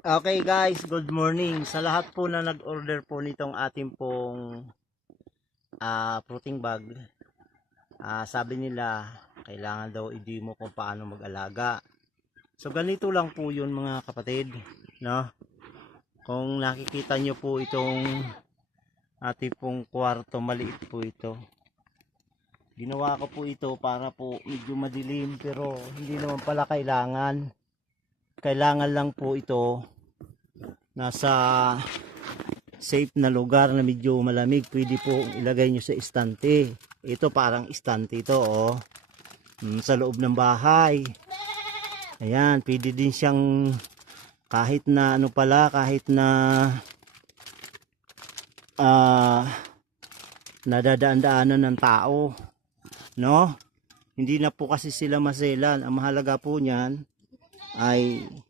Okay guys, good morning. Sa lahat po na nag-order po nitong ating pong fruiting bag, sabi nila kailangan daw i-demo kung paano mag-alaga. So ganito lang po yun mga kapatid, no? Kung nakikita nyo po itong ating pong kwarto, maliit po ito. Ginawa ko po ito para po medyo madilim, pero hindi naman pala kailangan. Kailangan lang po ito nasa safe na lugar na medyo malamig. Pwede po ilagay nyo sa istante. Ito parang istante ito, oh. Sa loob ng bahay. Ayan, pwede din siyang kahit na ano pala, kahit na nadadaan-daanan ng tao, no? Hindi na po kasi sila maselan. Ang mahalaga po niyan ay